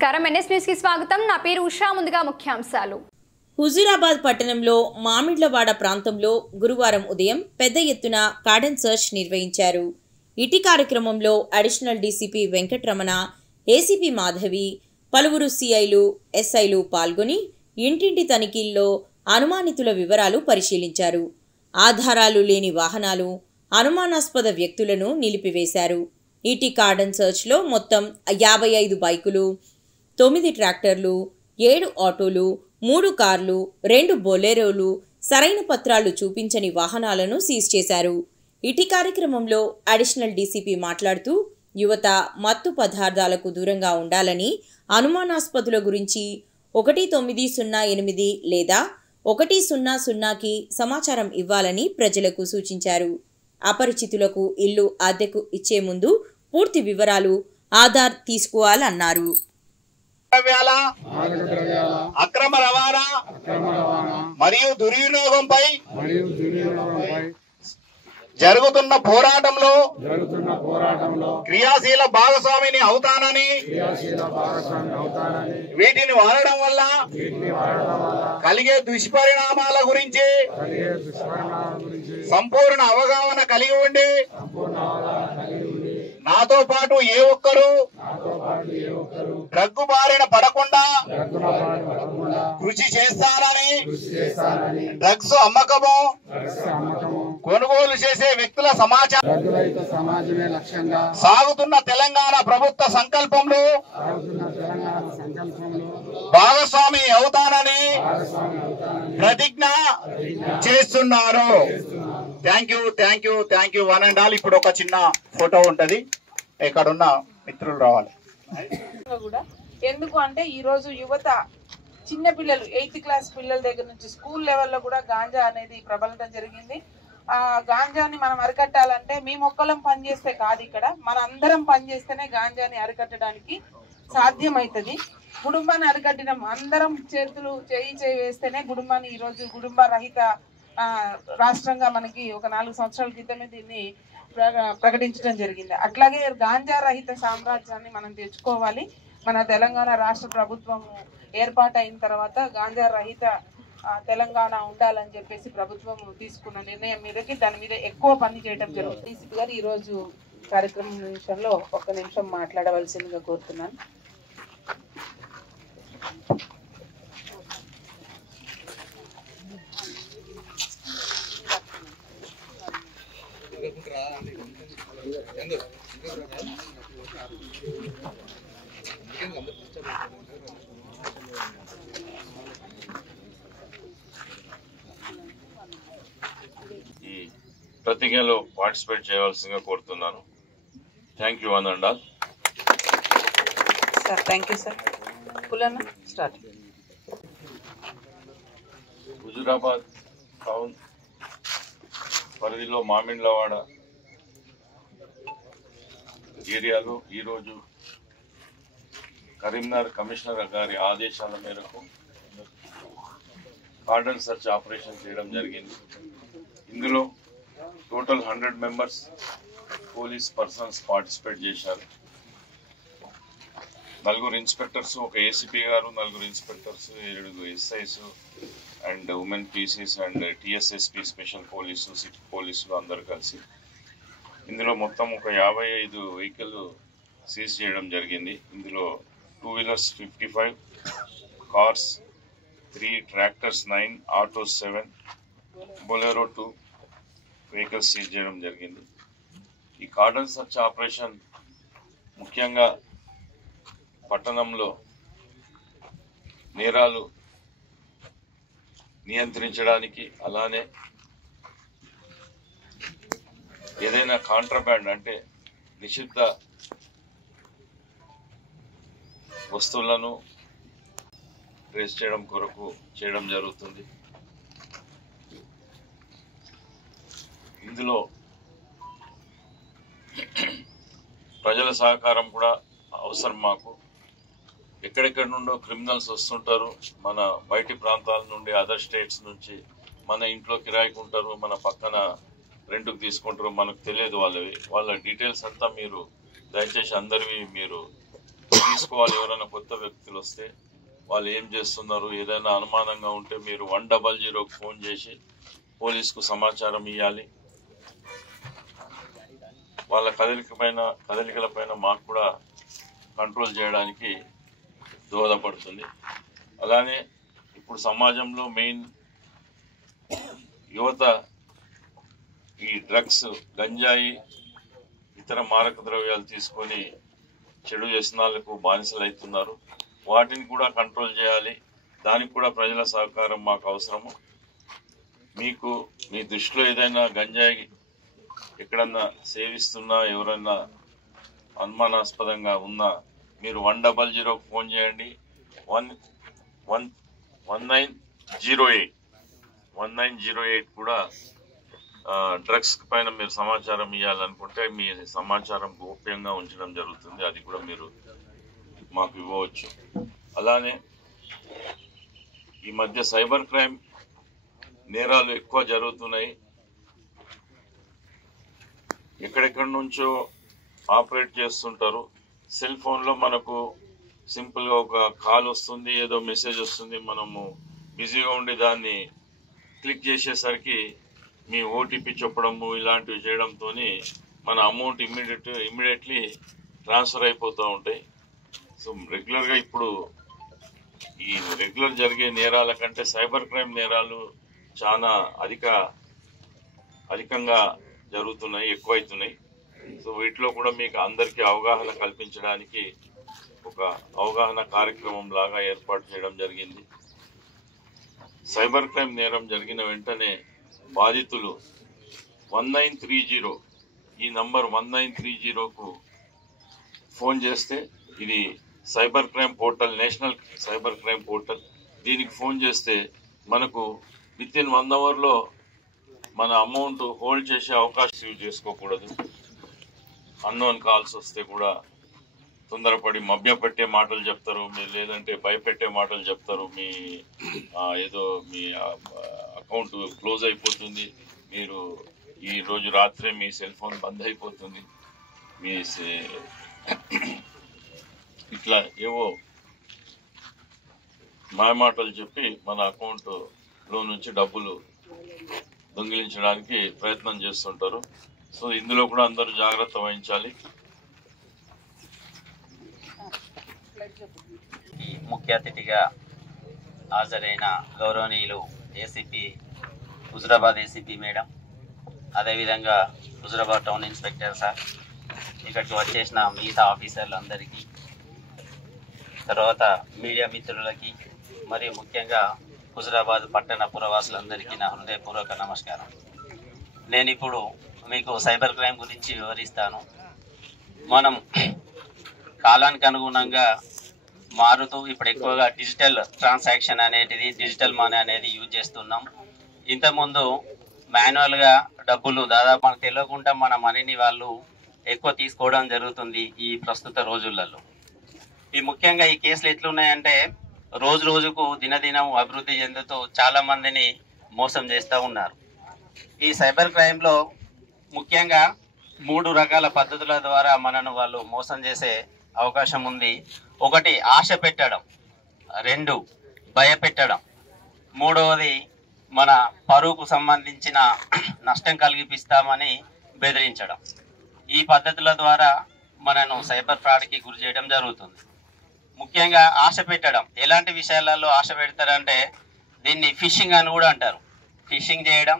నమస్కారం NS news కి స్వాగతం నా పేరు ఉషా ముందుగా ముఖ్యాంశాలు హుజూరాబాద్ పట్టణంలో మామిడ్లవాడ ప్రాంతంలో గురువారం ఉదయం పెద్ద ఎత్తున కార్డన్ సర్చ్ నిర్వహించారు. ఇటీ కార్యక్రమంలో additional DCP Venkataramana, ACP Madhavi, పలువురు సీఐలు, ఎస్ఐలు పాల్గొని ఇంటింటి తనిఖీల్లో అనుమానితుల వివరాలు పరిశీలించారు. ఆధారాలు లేని వాహనాలు, అనుమానాస్పద వ్యక్తులను నిలిపివేశారు. ఈటీ కార్డన్ సర్చ్లో మొత్తం 55 బైకులు, 9 ట్రాక్టర్లు, 7 ఆటోలు, 3 కార్లు, 2 బొలెరోలు, సరైన పత్రాలు చూపించని వాహనాలను సీజ్ చేశారు. ఇటీ కార్యక్రమంలో అడిషనల్ డీసీపీ మాట్లాడుతూ యువత మత్తు పదార్థాలకు దూరంగా ఉండాలని, అనుమానాస్పదుల గురించి 1908 లేదా 100కి సమాచారం ఇవ్వాలని ప్రజలకు సూచించారు. అపరిచితులకు ఇల్లు అద్దెకు ఇచ్చే ముందు పూర్తి వివరాలు, ఆధార్ తీసుకోవాలన్నారు. అక్రమ రవాణా మరియు దుర్వినియోగంపై జరుగుతున్న పోరాటంలో క్రియాశీల భాగస్వామిని అవుతానని, వీటిని వాడడం వల్ల కలిగే దుష్పరిణామాల గురించి సంపూర్ణ అవగాహన కలిగి ఉండి నాతో పాటు ఏ ఒక్కరూ డ్రగ్గు బారిన పడకుండా కృషి చేస్తానని, డ్రగ్స్ అమ్మకము, కొనుగోలు చేసే వ్యక్తుల సమాచారం సాగుతున్న తెలంగాణ ప్రభుత్వ సంకల్పంలో భాగస్వామి అవుతానని ప్రతిజ్ఞ చేస్తున్నారు. Thank you one and all. ఇప్పుడు ఒక చిన్న ఫోటో ఉంటది, ఇక్కడున్న మిత్రులు రావాలి. ఎందుకు అంటే ఈ రోజు యువత, చిన్న పిల్లలు 8th క్లాస్ పిల్లల దగ్గర నుంచి స్కూల్ లెవెల్లో కూడా గాంజా అనేది ప్రబలడం జరిగింది. ఆ గాంజాని మనం అరికట్టాలంటే మేము ఒక్కలం పనిచేస్తే కాదు, ఇక్కడ మన అందరం పనిచేస్తేనే గాంజాని అరికట్టడానికి సాధ్యమవుతుంది. కుటుంబాన్ని అరికట్టడం అందరం చేతులు చేయి వేస్తేనే కుటుంబాన్ని ఈరోజు కుటుంబ రహిత రాష్ట్రంగా మనకి ఒక 4 సంవత్సరాల క్రితమే దీన్ని ప్రకటించడం జరిగింది. అట్లాగే గాంజా రహిత సామ్రాజ్యాన్ని మనం తెచ్చుకోవాలి. మన తెలంగాణ రాష్ట్ర ప్రభుత్వం ఏర్పాటైన తర్వాత గాంజా రహిత తెలంగాణ ఉండాలని చెప్పేసి ప్రభుత్వం తీసుకున్న నిర్ణయం మీదకి దాని మీద ఎక్కువ పని చేయడం జరుగుతుంది. డీసీపీ గారు ఈరోజు కార్యక్రమం నిమిషంలో 1 నిమిషం మాట్లాడవలసిందిగా కోరుతున్నాను. ఈ ప్రతిజ్ఞలో పార్టిసిపేట్ చేయవలసిందిగా కోరుతున్నాను. Thank you one and all. Sir thank you sir. పులన్న స్టార్ట్. హుజూరాబాద్ టౌన్ పరిధిలో మామిండ్లవాడ ఏరియాలో ఈరోజు కరీంనగర్ కమిషనర్ గారి ఆదేశాల మేరకు కార్డన్ సర్చ్ ఆపరేషన్ చేయడం జరిగింది. ఇందులో total 100 members police persons participate చేశారు. 4 ఇన్స్పెక్టర్స్, ఒక ఏసీపీ గారు, 4 inspectors, 7 SIs and women Pisces and TSSP special police, city పోలీసులు అందరూ కలిసి ఇందులో మొత్తం ఒక 55 వెహికల్ సీజ్ చేయడం జరిగింది. ఇందులో 2 wheelers 55, cars 3, tractors 9, autos 7, Bolero 2 vehicles seize చేయడం జరిగింది. ఈ కార్డన్ సర్చ్ ఆపరేషన్ ముఖ్యంగా పట్టణంలో నేరాలు నియంత్రించడానికి, అలానే ఏదైనా కాంట్రాబ్యాండ్ అంటే నిషిద్ధ వస్తువులను ట్రేస్ చేయడం కొరకు చేయడం జరుగుతుంది. ఇందులో ప్రజల సహకారం కూడా అవసరం మాకు. ఎక్కడెక్కడి నుండో క్రిమినల్స్ వస్తుంటారు, మన బయటి ప్రాంతాల నుండి, అదర్ స్టేట్స్ నుంచి మన ఇంట్లో కిరాయికి ఉంటారు, మన పక్కన రెంట్కి తీసుకుంటారు, మనకు తెలియదు వాళ్ళ డీటెయిల్స్ అంతా మీరు దయచేసి అందరివి మీరు తీసుకోవాలి. ఎవరైనా కొత్త వ్యక్తులు వస్తే వాళ్ళు ఏం చేస్తున్నారు, ఏదైనా అనుమానంగా ఉంటే మీరు 100కు ఫోన్ చేసి పోలీసుకు సమాచారం ఇవ్వాలి. వాళ్ళ కదలికలపైన మాకు కూడా కంట్రోల్ చేయడానికి దోహదపడుతుంది. అలానే ఇప్పుడు సమాజంలో మెయిన్ యువత ఈ డ్రగ్స్, గంజాయి, ఇతర మారక ద్రవ్యాలు తీసుకొని చెడు వ్యసనాలకు బానిసలు అవుతున్నారు. వాటిని కూడా కంట్రోల్ చేయాలి. దానికి కూడా ప్రజల సహకారం మాకు అవసరము. మీకు మీ దృష్టిలో ఏదైనా గంజాయి ఎక్కడన్నా సేవిస్తున్నా, ఎవరన్నా అనుమానాస్పదంగా ఉన్నా మీరు 100కు ఫోన్ చేయండి. 1908 కూడా డ్రగ్స్ పైన మీరు సమాచారం ఇవ్వాలనుకుంటే మీ సమాచారం గోప్యంగా ఉంచడం జరుగుతుంది. అది కూడా మీరు మాకు ఇవ్వవచ్చు. అలానే ఈ మధ్య సైబర్ క్రైమ్ నేరాలు ఎక్కువ జరుగుతున్నాయి. ఎక్కడెక్కడి నుంచో ఆపరేట్ చేస్తుంటారు. సెల్ ఫోన్లో మనకు సింపుల్గా ఒక కాల్ వస్తుంది, ఏదో మెసేజ్ వస్తుంది, మనము బిజీగా ఉండి దాన్ని క్లిక్ చేసేసరికి మీ ఓటీపీ చెప్పడము ఇలాంటివి చేయడంతో మన అమౌంట్ ఇమ్మీడియట్లీ ట్రాన్స్ఫర్ అయిపోతూ ఉంటాయి. సో రెగ్యులర్గా ఇప్పుడు ఈ రెగ్యులర్ జరిగే నేరాల కంటే సైబర్ క్రైమ్ నేరాలు చాలా అధికంగా జరుగుతున్నాయి, ఎక్కువైతున్నాయి. సో వీటిలో కూడా మీకు అందరికీ అవగాహన కల్పించడానికి ఒక అవగాహన కార్యక్రమం లాగా ఏర్పాటు చేయడం జరిగింది. సైబర్ క్రైమ్ నేరం జరిగిన వెంటనే బాధితులు 1930 ఈ నంబర్ 1930కు ఫోన్ చేస్తే, ఇది cyber crime portal, national cyber crime portal. దీనికి ఫోన్ చేస్తే మనకు వితిన్ 1 అవర్లో మన అమౌంట్ హోల్డ్ చేసే అవకాశం యూజ్ చేసుకోకూడదు. అన్నోన్ కాల్స్ వస్తే కూడా తొందరపడి మభ్యపెట్టే మాటలు చెప్తారు, మీరు లేదంటే భయపెట్టే మాటలు చెప్తారు. ఏదో మీ అకౌంట్ క్లోజ్ అయిపోతుంది, మీరు ఈ రోజు రాత్రే మీ సెల్ ఫోన్ బంద్ అయిపోతుంది, మీ ఇట్లా ఏవో మాయమాటలు చెప్పి మన అకౌంట్లో నుంచి డబ్బులు దొంగిలించడానికి ప్రయత్నం చేస్తుంటారు. సో ఇందులో కూడా అందరూ జాగ్రత్త వహించాలి. ముఖ్య అతిథిగా హాజరైన గౌరవనీయులు ఏసీపీ, హుజురాబాద్ ఏసీపీ మేడం, అదేవిధంగా హుజురాబాద్ టౌన్ ఇన్స్పెక్టర్ సార్, ఇక్కడికి వచ్చేసిన మిగతా ఆఫీసర్లందరికీ, తర్వాత మీడియా మిత్రులకి, మరియు ముఖ్యంగా హుజురాబాద్ పట్టణ పురవాసులందరికీ నా హృదయపూర్వక నమస్కారం. నేను ఇప్పుడు మీకు సైబర్ క్రైమ్ గురించి వివరిస్తాను. మనం కాలానికి అనుగుణంగా మారుతూ ఇప్పుడు ఎక్కువగా డిజిటల్ ట్రాన్సాక్షన్ అనేది, డిజిటల్ మనీ అనేది యూజ్ చేస్తున్నాం. ఇంతకుముందు మాన్యువల్గా డబ్బులు దాదాపు మనకు తెలియకుండా మన మనీని వాళ్ళు ఎక్కువ తీసుకోవడం జరుగుతుంది ఈ ప్రస్తుత రోజులలో. ఈ ముఖ్యంగా ఈ కేసులు ఎట్లున్నాయంటే రోజు రోజుకు దినదినం అభివృద్ధి చెందుతూ చాలా మందిని మోసం చేస్తూ ఉన్నారు. ఈ సైబర్ క్రైమ్లో ముఖ్యంగా 3 రకాల పద్ధతుల ద్వారా మనను వాళ్ళు మోసం చేసే అవకాశం ఉంది. 1 ఆశ పెట్టడం, 2 భయపెట్టడం, 3వది మన పరువుకు సంబంధించిన నష్టం కలిగిస్తామని బెదిరించడం. ఈ పద్ధతుల ద్వారా మనను సైబర్ ఫ్రాడ్కి గురి చేయడం జరుగుతుంది. ముఖ్యంగా ఆశ పెట్టడం, ఎలాంటి విషయాలలో ఆశ పెడతారంటే దీన్ని ఫిషింగ్ అని కూడా అంటారు. ఫిషింగ్ చేయడం,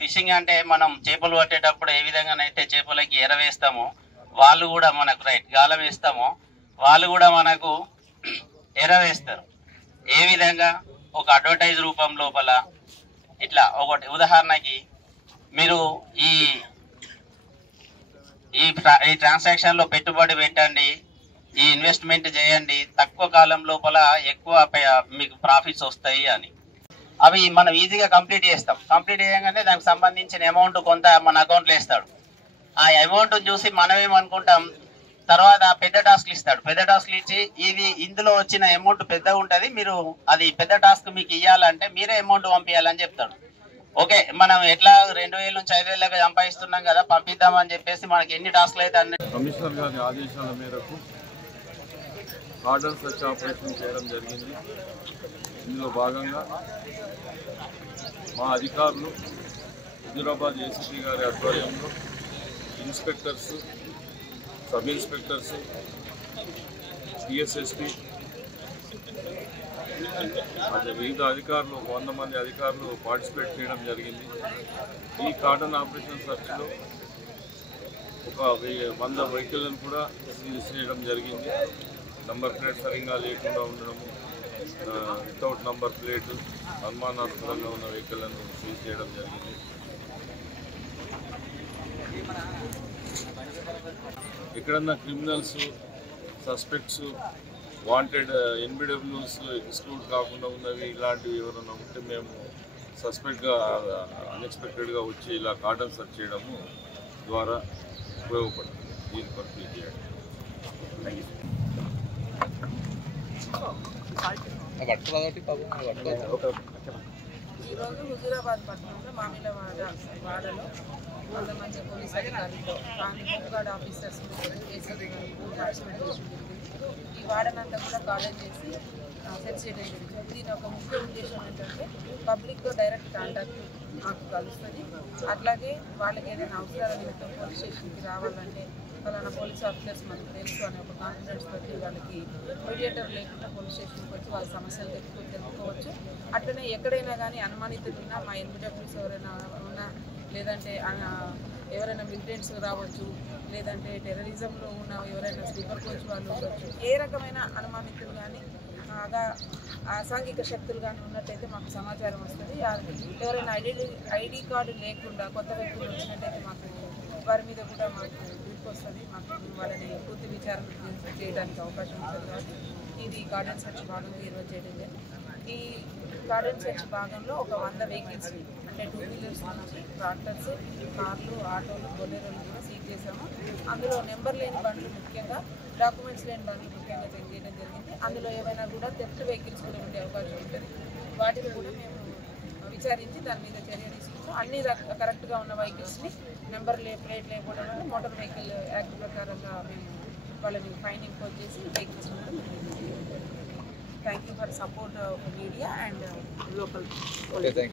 ఫిషింగ్ అంటే మనం చేపలు పట్టేటప్పుడు ఏ విధంగానైతే చేపలకి ఎర వేస్తామో వాళ్ళు కూడా మనకు గాలం వేస్తామో వాళ్ళు కూడా మనకు ఎర వేస్తారు. ఏ విధంగా ఒక అడ్వర్టైజ్ రూపం లోపల ఇట్లా ఒకటి ఉదాహరణకి మీరు ఈ ట్రాన్సాక్షన్లో పెట్టుబడి పెట్టండి, ఈ ఇన్వెస్ట్మెంట్ చేయండి, తక్కువ కాలం లోపల ఎక్కువ మీకు ప్రాఫిట్స్ వస్తాయి అని. అవి మనం ఈజీగా కంప్లీట్ చేస్తాం. కంప్లీట్ చేయగానే దానికి సంబంధించిన అమౌంట్ కొంత మన అకౌంట్లో వేస్తాడు. ఆ అమౌంట్ చూసి మనం ఏమనుకుంటాం, తర్వాత పెద్ద టాస్క్లు ఇస్తాడు. పెద్ద టాస్క్లు ఇచ్చి ఇందులో వచ్చిన అమౌంట్ పెద్దగా ఉంటుంది, మీరు అది పెద్ద టాస్క్ మీకు ఇవ్వాలంటే మీరే అమౌంట్ పంపించాలని చెప్తాడు. ఓకే, మనం ఎట్లా 2000 నుంచి 5000 దాకా సంపాదిస్తున్నాం కదా, పంపిద్దామని చెప్పేసి మనకి ఎన్ని టాస్క్లు అయితే అన్ని. కమిషనర్ గారి ఆదేశాల మేరకు కార్డన్ సర్చ్ ఆపరేషన్ చేయడం జరిగింది. ఇందులో భాగంగా మా అధికారులు హుజూరాబాద్ ఏసీపీ గారి ఆధ్వర్యంలో ఇన్స్పెక్టర్స్, సబ్ ఇన్స్పెక్టర్స్, టీఎస్ఎస్పీ అదే వివిధ అధికారులు 100 మంది అధికారులు పార్టిసిపేట్ చేయడం జరిగింది. ఈ కార్డన్ ఆపరేషన్ సర్చ్లో ఒక 100 వెహికల్లను కూడా సీజ్ చేయడం జరిగింది. నంబర్ ప్లేట్ సరిగ్గా లేకుండా ఉండడము, వితౌట్ నంబర్ ప్లేట్ అనుమానాస్పదంగా ఉన్న వెహికల్లను సీజ్ చేయడం జరిగింది. ఎక్కడన్నా criminals, suspects, wanted NBWs exclude కాకుండా ఉన్నవి ఇలాంటివి ఎవరైనా ఉంటే మేము సస్పెక్ట్గా అన్ఎక్స్పెక్టెడ్గా వచ్చి ఇలా కార్డన్ సర్చ్ చేయడము ద్వారా ఉపయోగపడుతుంది. దీన్ని కంప్లీట్ చేయండి. ఈరోజు హుజూరాబాద్ పట్టణంలో మామిళ్ళవాడలో 100 మంది పోలీస్ అధికారులతో హోంగార్డ్ ఆఫీసర్స్ ఏసీబీ పార్టిసిపేట్ చేసింది. ఈ వాడనంతా కూడా కాలేజ్ చేసి సెట్ చేయడం జరిగింది. దీని ఒక ముఖ్య ఉద్దేశం ఏంటంటే పబ్లిక్తో డైరెక్ట్ కాంటాక్ట్ మాకు కలుస్తుంది. అట్లాగే వాళ్ళకి ఏదైనా అవసరాల నిమిత్తం పోలీస్ స్టేషన్కి రావాలంటే ఫలానా పోలీస్ ఆఫీసర్స్ మనకు తెలుసు అనే ఒక కాన్ఫిడెన్స్ బట్టి వాళ్ళకి మీడియేటర్ లేకుండా పోలీస్ స్టేషన్కి వచ్చి వాళ్ళ సమస్యలు తెలుసుకోవచ్చు. అట్లనే ఎక్కడైనా కానీ అనుమానితులు ఉన్నా, మా ఎన్బిడబ్ల్యూస్ ఎవరైనా ఉన్నా, లేదంటే ఎవరైనా మిలిటెంట్స్ రావచ్చు, లేదంటే టెర్రరిజంలో ఉన్న ఎవరైనా స్లీపర్ కోచ్ వాళ్ళు ఉండవచ్చు. ఏ రకమైన అనుమానితులు కానీ అసాంఘిక శక్తులు కానీ ఉన్నట్టయితే మాకు సమాచారం వస్తుంది. ఎవరైనా ఐడి కార్డు లేకుండా కొత్త వ్యక్తులు వచ్చినట్టయితే మాకు వారి మీద కూడా మాకు గ్రిప్ వస్తుంది. మాకు వాళ్ళని పూర్తి విచారణ చేయడానికి అవకాశం ఉంటుంది. కాబట్టి ఇది కార్డన్ సెర్చ్ భాగంగా ఈరోజు చేయడం జరిగింది. ఈ కార్డన్ సెర్చ్ భాగంలో ఒక 100 వెహికల్స్ అంటే 2 వీలర్స్ నుంచి ట్రాక్టర్స్, కార్లు, ఆటోలు, బొలెరోలు కూడా సీజ్ చేశాము. అందులో నెంబర్ లేని బండ్లు, ముఖ్యంగా డాక్యుమెంట్స్ లేని బండ్లు ముఖ్యంగా చెక్ చేయడం జరిగింది. అందులో ఏమైనా కూడా థెఫ్ట్ వెహికల్స్ కూడా ఉండే అవకాశం ఉంటుంది. వాటిని కూడా మేము విచారించి దాని మీద చర్య తీసుకుంటాం. అన్ని కరెక్ట్గా ఉన్న వెహికల్స్ని నెంబర్ ప్లేట్ లేకపోవడం వల్ల మోటార్ వెహికల్ యాక్ట్ ప్రకారంగా మేము వాళ్ళని ఫైన్ ఇంపోజ్ చేసి వెహికల్స్ ఉండడం. Thank you for support of media and local.